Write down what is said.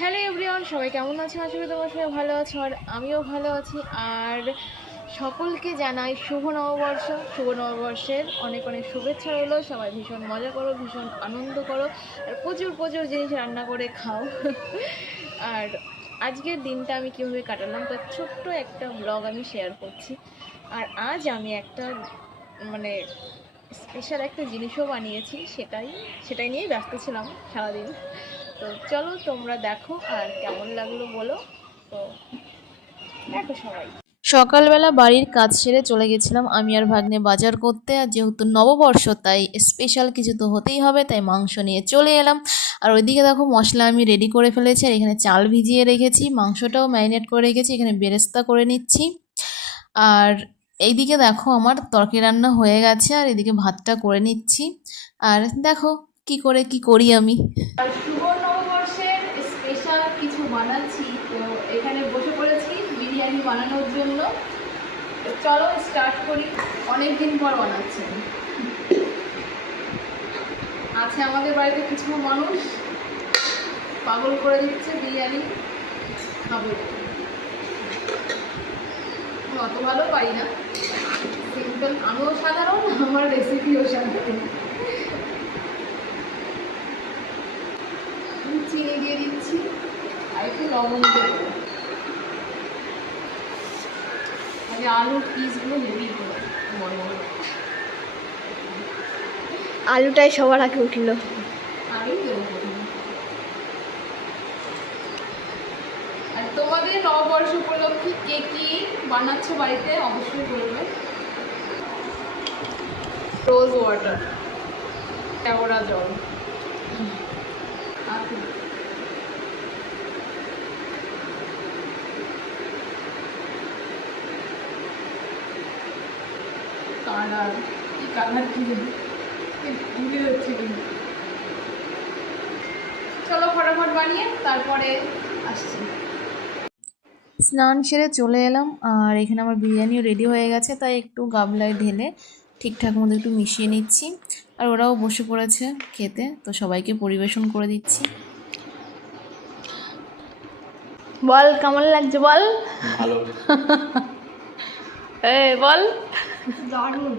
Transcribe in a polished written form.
Hello everyone, সবাই কেমন আছো? আশা করি তোমার সবাই ভালো আছো আর আমিও ভালো আছি। আর সকলকে জানাই শুভ নববর্ষ। শুভ নববর্ষের অনেক অনেক শুভেচ্ছা রইলো। সবাই ভীষণ মজা করো, ভীষণ আনন্দ করো, আর প্রচুর প্রচুর জিনিস রান্না করে খাও। আর আজকের দিনটা আমি কীভাবে কাটালাম তার ছোট্ট একটা ব্লগ আমি শেয়ার করছি। আর আজ আমি একটা মানে স্পেশাল একটা জিনিসও বানিয়েছি, সেটাই নিয়েই ব্যস্ত ছিলাম সারাদিন। তো চলো তোমরা দেখো আর কেমন লাগলো বলো। তো দেখো সবাই। সকালবেলা বাড়ির কাজ সেরে চলে গেছিলাম আমি আর ভাগ্নে বাজার করতে। আর যেহেতু নববর্ষ তাই স্পেশাল কিছু তো হতেই হবে, তাই মাংস নিয়ে চলে এলাম। আর ওইদিকে দেখো মশলা আমি রেডি করে ফেলেছি, আর এখানে চাল ভিজিয়ে রেখেছি, মাংসটাও ম্যারিনেট করে রেখেছি, এখানে বেরেস্তা করে নিচ্ছি। আর এইদিকে দেখো আমার তরকারি রান্না হয়ে গেছে, আর এদিকে ভাতটা করে নিচ্ছি। আর দেখো কি করি আমি। আর শুভ নববর্ষের স্পেশাল কিছু বানাচ্ছি, তো এখানে বসে পড়েছি বিরিয়ানি বানানোর জন্য। চলো স্টার্ট করি। অনেক দিন পর বানাচ্ছি। আছে আমাদের বাড়িতে কিছু মানুষ পাগল করে দিচ্ছে বিরিয়ানি খাবো। অত ভালো পারি না, সিম্পল। আমিও সাধারণ, আমার রেসিপিও সাধারণ। চিনি দিয়ে দিচ্ছি আর একটু লবণ দেবো। আগে আলুর পিসগুলো হেভি করে বড় বড়। আলুটাই সবার আগে উঠিল। আলুই দেবো প্রথমে। আর তোমাদের নববর্ষ উপলক্ষে কে কি বানাচ্ছ বাড়িতে অবশ্যই বলবে। রোজ ওয়াটার, কেওড়া জল, কালার কি কালার কি ভুলে যাচ্ছে কিন্তু। চলো ফটাফট বানিয়ে তারপরে আসছি। স্নান সেরে চলে এলাম, আর এখানে আমার বিরিয়ানিও রেডি হয়ে গেছে, তাই একটু গামলায় ঢেলে ঠিকঠাক মতো একটু মিশিয়ে নিচ্ছি। আর ওরাও বসে পড়েছে খেতে, তো সবাইকে পরিবেশন করে দিচ্ছি। বল কেমন লাগছে বল। ভালো। বল। দারুণ।